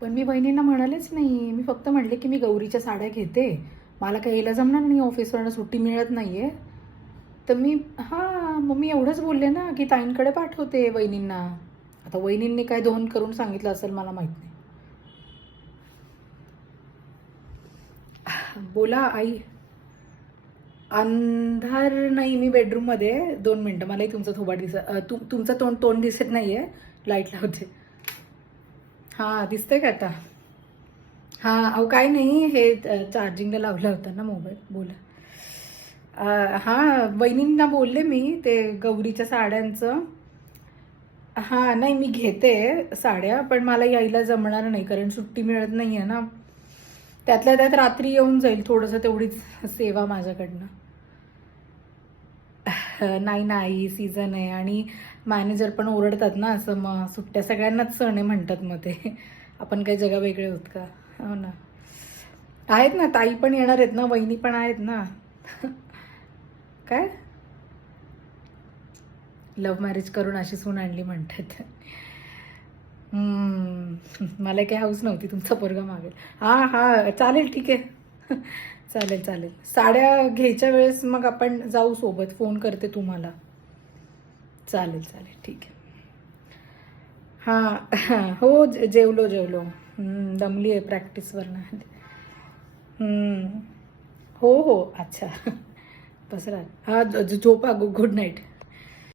पण मी वहिनींना म्हणालेच नाही. मी फक्त म्हणले की मी गौरीच्या साड्या घेते, मला काही यायला जमणार नाही, ऑफिसवरनं सुट्टी मिळत नाहीये. तर मी मग मी एवढंच बोलले ना की ताईंकडे पाठवते वहिनींना. आता वहिनींनी काय दोन करून सांगितलं असेल मला माहित नाही. बोला आई. अंधार नाही, मी बेडरूम मध्ये आहे. 2 मिनिटं, मलाही तुमचं थोबाड तुमचं तोंड दिसत नाहीये. लाईट लावते. दिसतंय का आता? अहो काय नाही, हे चार्जिंगला लावलं होतं ना मोबाईल. बोला. वहिनींना बोलले मी ते गौरीच्या साड्यांचं. नाही मी घेते साड्या, पण मला यायला जमणार नाही कारण सुट्टी मिळत नाहीये ना. त्यातल्या त्यात रात्री येऊन जाईल थोडंसं, तेवढीच सेवा माझ्याकडनं. नाही सीझन आहे आणि मॅनेजर पण ओरडतात ना, असं मग सुट्ट्या सगळ्यांनाच सण आहे म्हणतात, मग ते आपण काही जगा वेगळे होत का? हो ना. आहेत ना, ताई पण येणार आहेत ना, वहिनी पण आहेत ना. काय लव्ह मॅरेज करून अशी सून आणली म्हणतात. मला काही हाऊस नव्हती तुमचा पोरगा मागेल. चालेल, ठीक आहे. चालेल. साड्या घ्यायच्या वेळेस मग आपण जाऊ सोबत, फोन करते तुम्हाला. चालेल, ठीक आहे. हो, जेवलो. दमली आहे प्रॅक्टिसवरनं. हो, अच्छा. बस झोपा. Good night.